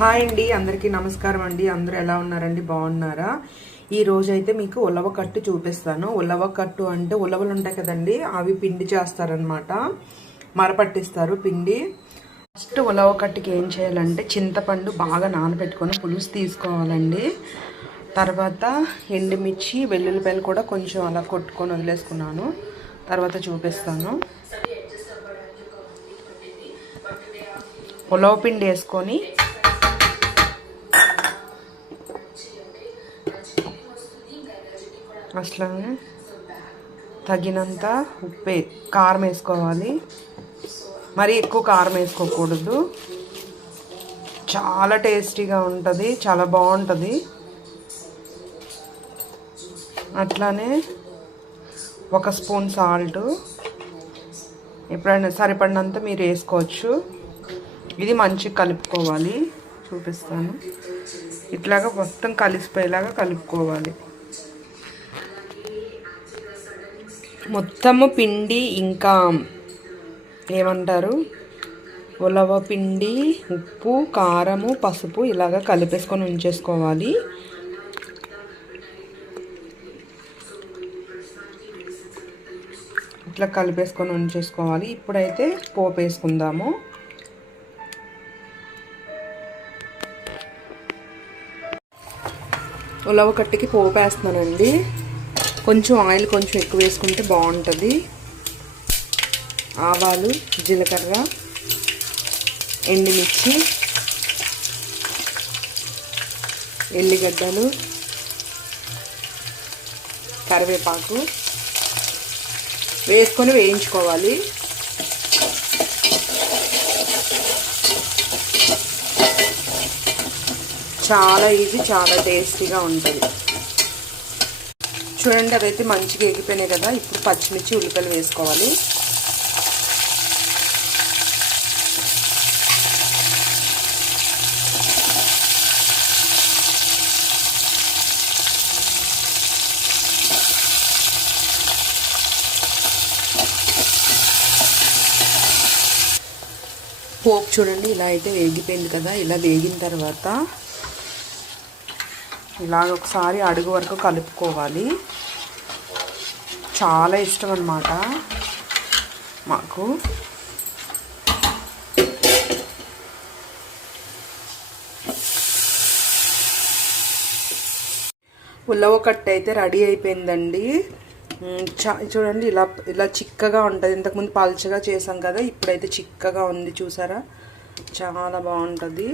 Hi అండి అందరికీ నమస్కారం అండి. అందరూ ఎలా ఉన్నారండి? బాగున్నారా? ఈ రోజైతే అయితే మీకు ఉలవ కట్టు చూపిస్తాను. ఉలవ కట్టు అంటే ఉలవలు ఉంటాయి కదండి అవి పిండి చేస్తారనమాట మరపట్టిస్తారు పిండి. ఫస్ట్ ఉలవ కట్టుకి ఏం చేయాలంటే చింతపండు బాగా నానబెట్టుకొని పులుసు తీసుకోవాలండి. తర్వాత ఎండుమిర్చి వెల్లుల్లిపాయలు కూడా కొంచెం అలా కొట్టుకొని వదిలేసుకున్నాను. తర్వాత చూపిస్తాను. ఉలవ పిండి వేసుకొని అట్లానే తగినంత ఉప్పు కారం వేసుకోవాలి. మరి ఎక్కువ కారం వేసుకోకూడదు. చాలా టేస్టీగా ఉంటుంది చాలా బాగుంటుంది. అట్లానే ఒక స్పూన్ సాల్ట్. ఎప్పుడైనా సరిపడినంత మీరు వేసుకోవచ్చు. ఇది మంచిగా కలుపుకోవాలి. చూపిస్తాను. ఇట్లాగా మొత్తం కలిసిపోయేలాగా కలుపుకోవాలి. మొత్తము పిండి ఇంకా ఏమంటారు? ఉలవ పిండి ఉప్పు కారము పసుపు ఇలాగ కలిపేసుకొని ఉంచేసుకోవాలి. ఇట్లా కలిపేసుకొని ఉంచేసుకోవాలి. ఇప్పుడైతే పోపు వేసుకుందాము. ఉలవ కట్టికి పోపు వేస్తున్నానండి. కొంచెం ఆయిల్ కొంచెం ఎక్కువ వేసుకుంటే బాగుంటుంది. ఆవాలు జీలకర్ర ఎండుమిర్చి ఎల్లిగడ్డలు కరివేపాకు వేసుకొని వేయించుకోవాలి. చాలా ఈజీ చాలా టేస్టీగా ఉంటుంది. చూడండి అదైతే మంచిగా ఎగిపోయినాయి కదా. ఇప్పుడు పచ్చిమిర్చి ఉల్లిపాయలు వేసుకోవాలి. పోపు చూడండి ఇలా అయితే వేగిపోయింది కదా. ఇలా వేగిన తర్వాత ఇలాగ ఒకసారి అడుగు వరకు కలుపుకోవాలి. చాలా ఇష్టం అన్నమాట. మాకు. ఉల్లవ కట్ట అయితే రెడీ అయిపోయిందండి. చూడండి ఇలా ఇలా చిక్కగా ఉంటుంది. ఇంతకుముందు పల్చగా చేసాం కదా ఇప్పుడైతే చిక్కగా ఉంది. చూసారా? చాలా బాగుంటుంది.